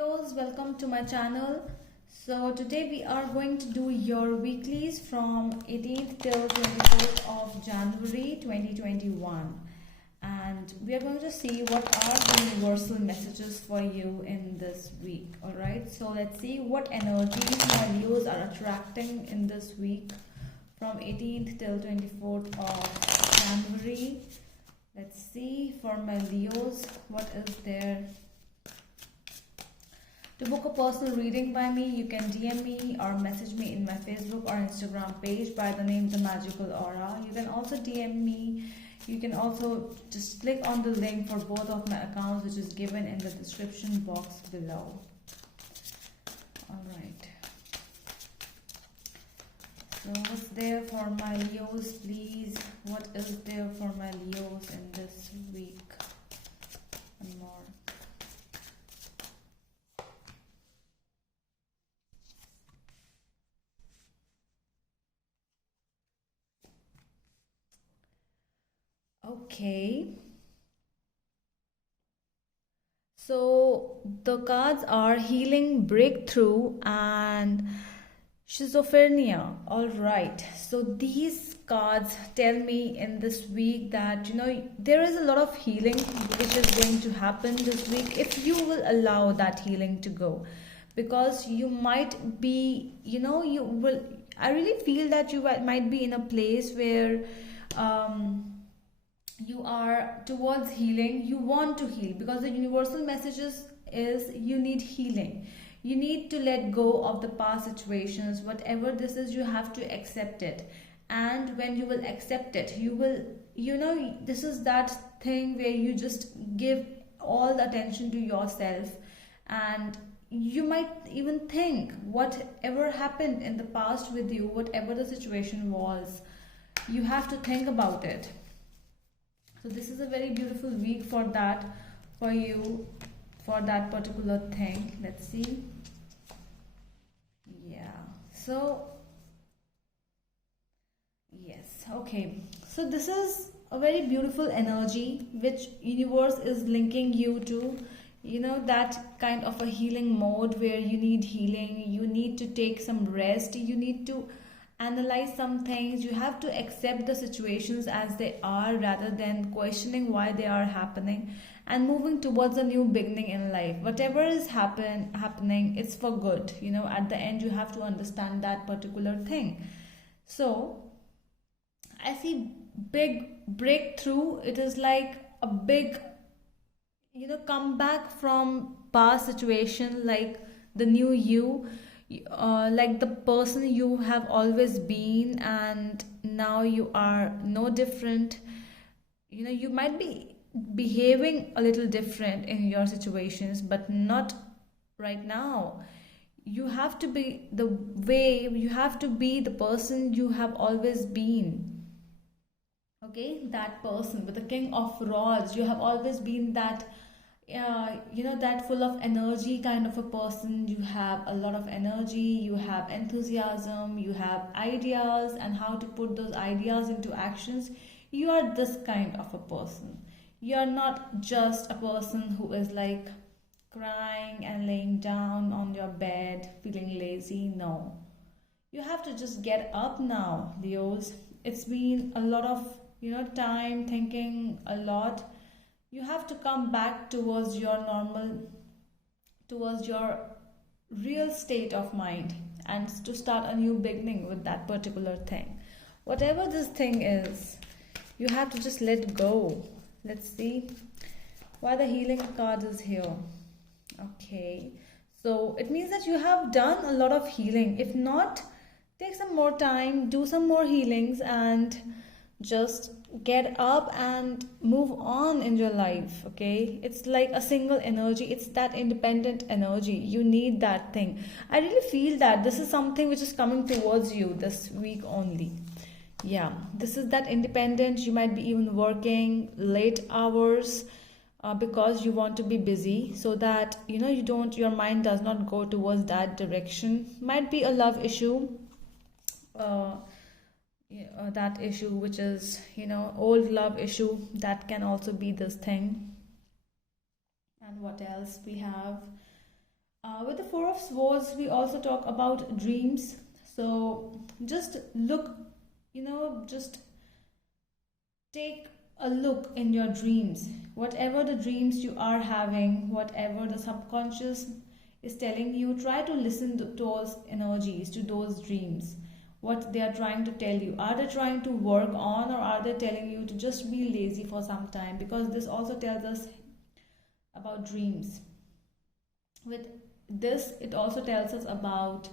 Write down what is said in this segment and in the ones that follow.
Leos, welcome to my channel. So today we are going to do your weeklies from 18th till 24th of January 2021, and we are going to see what are the universal messages for you in this week. All right, so let's see what energies my Leos are attracting in this week from 18th till 24th of January. Let's see for my Leos what is there. To book a personal reading by me, you can DM me or message me in my Facebook or Instagram page by the name The Magical Aura. You can also DM me. You can also just click on the link for both of my accounts, which is given in the description box below. Alright. So what's there for my Leos, please? What is there for my Leos in this week? And more. Okay, so the cards are healing, breakthrough, and schizophrenia. All right, so these cards tell me in this week that there is a lot of healing which is going to happen this week if you will allow that healing to go, because you might be I really feel that you might be in a place where you are towards healing. You want to heal because the universal messages is you need healing. You need to let go of the past situations. Whatever this is, you have to accept it. And when you will accept it, you will, this is that thing where you just give all the attention to yourself, and you might even think whatever happened in the past with you, whatever the situation was, you have to think about it. So this is a very beautiful week for that, for you, for that particular thing. Let's see. Yeah. So yes. Okay. So this is a very beautiful energy which universe is linking you to. That kind of a healing mode where you need healing. You need to take some rest. You need to analyze some things. You have to accept the situations as they are rather than questioning why they are happening, and moving towards a new beginning in life. Whatever is happening, it's for good. At the end you have to understand that particular thing. So I see big breakthrough. It is like a big comeback from past situation, like the new you, like the person you have always been, and now you are no different. You might be behaving a little different in your situations, but not right now. You have to be the way, you have to be the person you have always been. Okay, that person with the King of Rods, you have always been that that full of energy kind of a person. You have a lot of energy, you have enthusiasm, you have ideas, and how to put those ideas into actions. You are this kind of a person. You are not just a person who is like crying and laying down on your bed feeling lazy. No, you have to just get up now, Leos. It's been a lot of time thinking a lot. You have to come back towards your normal, towards your real state of mind, and to start a new beginning with that particular thing. Whatever this thing is, you have to just let go. Let's see why the healing card is here. Okay, so it means that you have done a lot of healing. If not, take some more time, do some more healings, and just get up and move on in your life. Okay, it's like a single energy. It's that independent energy. You need that thing. I really feel that this is something which is coming towards you this week only. Yeah, this is that independent. You might be even working late hours because you want to be busy, so that your mind does not go towards that direction. Might be a love issue, that issue which is old love issue. That can also be this thing. And what else we have? With the Four of Swords, we also talk about dreams. So just look, just take a look in your dreams. Whatever the dreams you are having, whatever the subconscious is telling you, try to listen to those energies, to those dreams. What they are trying to tell you. Are they trying to work on, or are they telling you to just be lazy for some time? Because this also tells us about dreams. With this, it also tells us about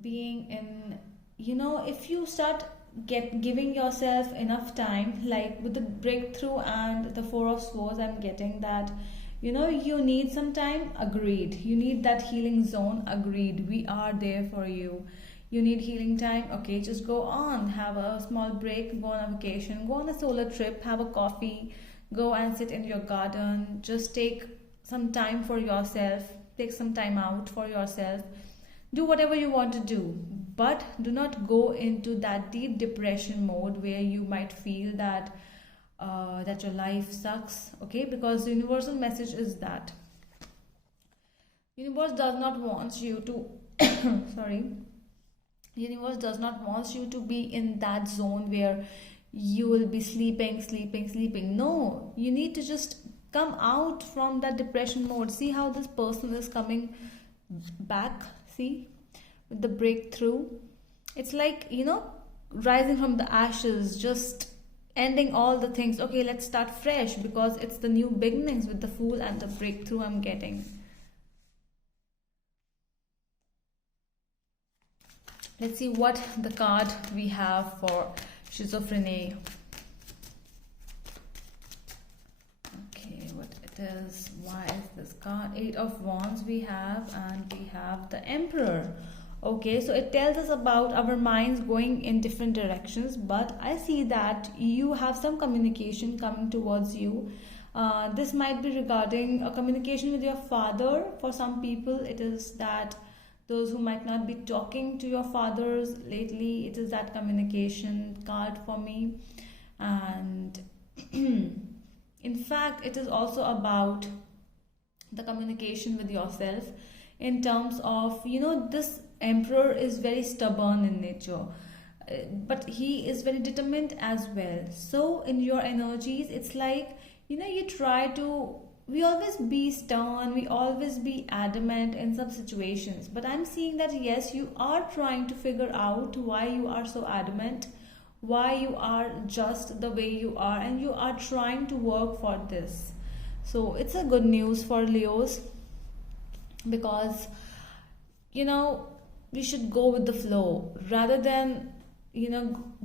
being in, if you start giving yourself enough time, like with the breakthrough and the Four of Swords, I'm getting that you need some time, agreed. You need that healing zone, agreed. We are there for you. You need healing time, okay, just go on, have a small break, go on a vacation, go on a solo trip, have a coffee, go and sit in your garden, just take some time for yourself, take some time out for yourself, do whatever you want to do, but do not go into that deep depression mode where you might feel that that your life sucks, okay, because the universal message is that universe does not want you to sorry, universe does not want you to be in that zone where you will be sleeping. No, you need to just come out from that depression mode. See how this person is coming back, see, with the breakthrough. It's like, rising from the ashes, just ending all the things. Okay, let's start fresh, because it's the new beginnings with the Fool and the breakthrough I'm getting. Let's see what the card we have for schizophrenia. Okay, what it is, why is this card? Eight of Wands we have, and we have the Emperor. Okay, so it tells us about our minds going in different directions, but I see that you have some communication coming towards you. This might be regarding a communication with your father. For some people, it is that those who might not be talking to your fathers lately, it is that communication card for me. And in fact, it is also about the communication with yourself, in terms of, this Emperor is very stubborn in nature, but he is very determined as well. So in your energies, it's like, you try to, we always be stern, we always be adamant in some situations, but I'm seeing that yes, you are trying to figure out why you are so adamant, why you are just the way you are, and you are trying to work for this. So it's a good news for Leos, because we should go with the flow rather than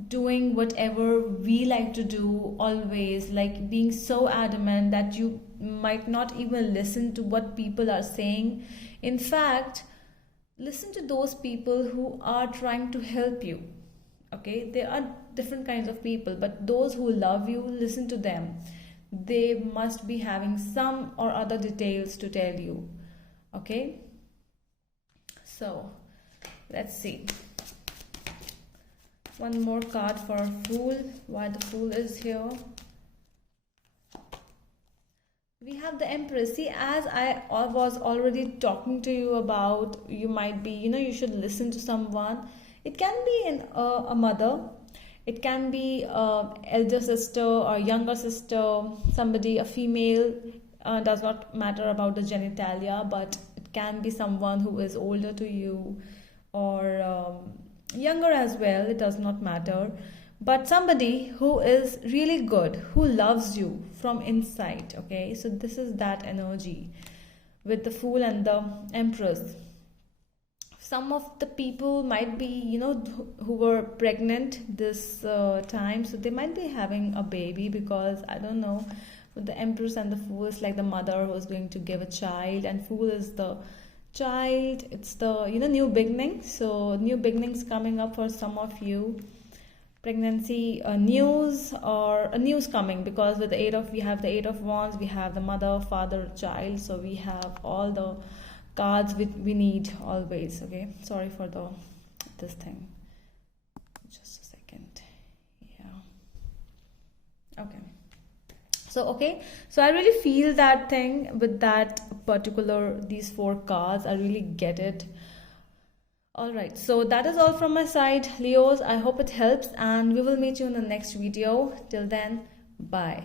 doing whatever we like to do always, like being so adamant that you might not even listen to what people are saying. In fact, listen to those people who are trying to help you. Okay, there are different kinds of people, but those who love you, listen to them. They must be having some or other details to tell you. Okay, so let's see one more card for Fool, why the Fool is here. We have the Empress. See, as I was already talking to you about, you might be, you should listen to someone. It can be a mother, it can be elder sister or younger sister, somebody, a female, does not matter about the genitalia, but it can be someone who is older to you, or younger as well, it does not matter, but somebody who is really good, who loves you from inside. Okay, so this is that energy with the Fool and the Empress. Some of the people might be, who were pregnant this time, so they might be having a baby, because I don't know, with the Empress and the Fool is like the mother who is going to give a child, and Fool is the child. It's the new beginning. So new beginnings coming up for some of you. Pregnancy news, or a news coming, because with we have the Eight of Wands, we have the mother, father, child. So we have all the cards we need always. Okay, sorry for this thing, just a second. Yeah, okay. So I really feel that thing with that particular these four cards. I really get it. All right, so that is all from my side, Leos. I hope it helps, and we will meet you in the next video. Till then, bye.